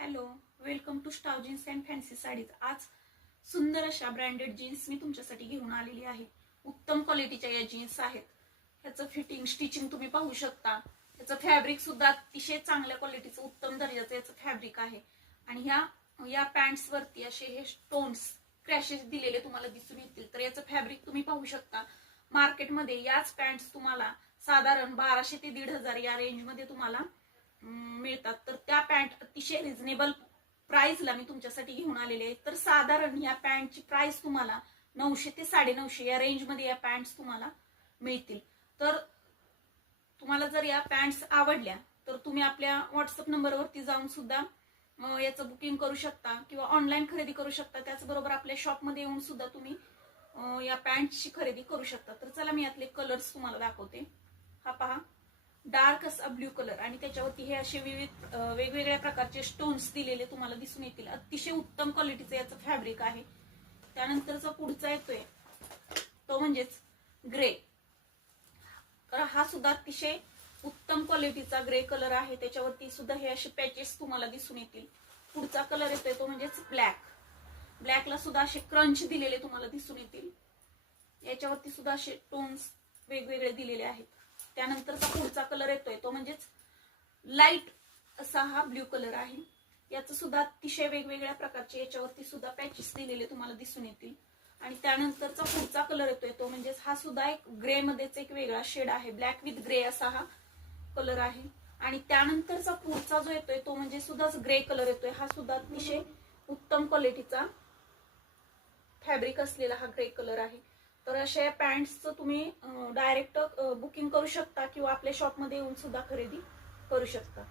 Hello welcome to Stav jeans and fancy saris आज सुंदर अशा ब्रँडेड जीन्स मी तुमच्यासाठी घेऊन आलेली आहे. उत्तम क्वालिटीच्या या जीन्स आहेत. ह्याचं फिटिंग स्टिचिंग तुम्ही पाहू शकता. ह्याचं फॅब्रिक सुद्धा अतिशय चांगल्या क्वालिटीचं उत्तम दर्जाचं याचं फॅब्रिक आहे. आणि ह्या या पॅन्ट्स वरती असे हे स्टोन्स क्रॅशेस दिलेले तुम्हाला दिसून येतील. तर याचं फॅब्रिक तुम्ही पाहू शकता. मार्केटमध्ये याच पॅन्ट्स तुम्हाला साधारण बाराशे ते दीड हजार या रेंजमध्ये तुम्हाला मिळतात. तर त्या पॅन्ट अतिशय रिझनेबल प्राइसला मी तुमच्यासाठी घेऊन आलेले आहे तर साधारण या पॅन्टची प्राइस तुम्हाला नऊशे ते साडेनऊशे या रेंजमध्ये या पॅन्ट्स तुम्हाला मिळतील. तर तुम्हाला जर या पॅन्ट्स आवडल्या तर तुम्ही आपल्या व्हॉट्सअप नंबरवरती जाऊन सुद्धा याचं बुकिंग करू शकता किंवा ऑनलाईन खरेदी करू शकता. त्याचबरोबर आपल्या शॉपमध्ये येऊन सुद्धा तुम्ही या पॅन्टची खरेदी करू शकता. तर चला मी यातले कलर्स तुम्हाला दाखवते. हा पहा. डार्क असा ब्ल्यू कलर. आणि त्याच्यावरती हे असे विविध वेगवेगळ्या प्रकारचे स्टोन्स दिलेले तुम्हाला दिसून येतील. अतिशय उत्तम क्वालिटीचं याचं फॅब्रिक आहे. त्यानंतरचा पुढचा येतोय. तो म्हणजेच ग्रे तर हा सुद्धा अतिशय उत्तम क्वालिटीचा ग्रे कलर आहे. त्याच्यावरती सुद्धा हे असे पॅचेस तुम्हाला दिसून येतील. पुढचा कलर येतोय तो म्हणजेच ब्लॅक ब्लॅकला सुद्धा असे क्रंच दिलेले तुम्हाला दिसून येतील. याच्यावरती सुद्धा असे टोन्स वेगवेगळे दिलेले आहेत. त्यानंतरचा पुढचा कलर येतोय तो म्हणजेच लाइट असा हा ब्ल्यू कलर आहे. याचं सुद्धा अतिशय वेगवेगळ्या प्रकारचे याच्यावरती सुद्धा पॅचेस दिलेले तुम्हाला दिसून येतील. आणि त्यानंतरचा पुढचा कलर येतोय तो म्हणजेच हा सुद्धा एक ग्रे मध्येच एक वेगळा शेड आहे. ब्लॅक विथ ग्रे असा हा कलर आहे. आणि त्यानंतरचा पुढचा जो येतोय तो म्हणजे सुद्धाच ग्रे कलर येतोय. हा सुद्धा अतिशय उत्तम क्वालिटीचा फॅब्रिक असलेला हा ग्रे कलर आहे. तर अशा या पॅन्ट्सचं तुम्ही डायरेक्ट बुकिंग करू शकता किंवा आपल्या शॉपमध्ये येऊन सुद्धा खरेदी करू शकता.